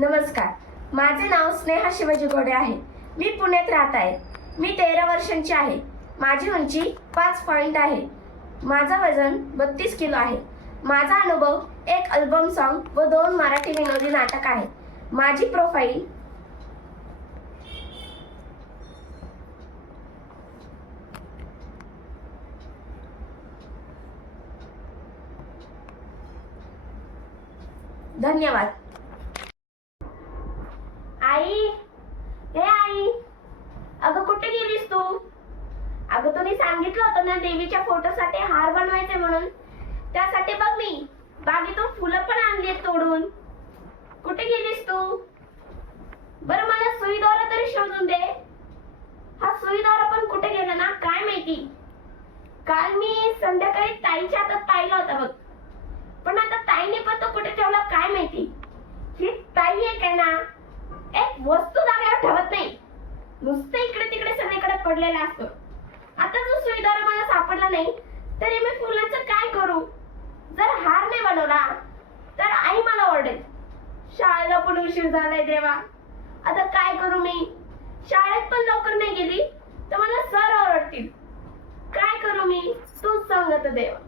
नमस्कार, माझे नाव स्नेहा शिवाजी गोडे आहे. मी पुण्यात राहत आहे. मी 13 वर्षांची आहे. माझी उंची 5 पॉइंट आहे. माझा वजन 32 किलो आहे. माझा अनुभव एक अल्बम सॉन्ग व 2 मराठी विनोदी नाटक आहे. माझी प्रोफाईल धन्यवाद. आई, हे आई, अगं कुठे गेलीस तू? अगं तुम्ही सांगितलं होतं ना देवीच्या फोटोसाठी हार बनवायचे म्हणून. त्यासाठी बघ मी बागेतून फुलं पण आणली तोडून. कुठे गेलीस तू? बरं मला सुई दोरा तरी शोधून दे. हा सुई दोरा पण कुठे गेला ना काय माहिती. काल मी संध्याकाळी ताईच्या हातात पाहिला होता बघ, पण आता ताईने पण तो कुठे ठेवला काय माहिती. ही ताई आहे काय ना, एक वस्तू जागेवर ठेवत नाही, नुसतं इकडे तिकडे सगळीकडे पडलेला असतो. आता जो सुईदार मला सापडला नाही तरी मी फुलांचं काय करू? जर हार नाही बनवला तर आई मला ओरडेल. शाळेला पण उशीर झालाय देवा, आता काय करू मी? शाळेत पण लवकर नाही गेली तर मला सर ओरडतील. काय करू मी? तूच सांग आता देवा.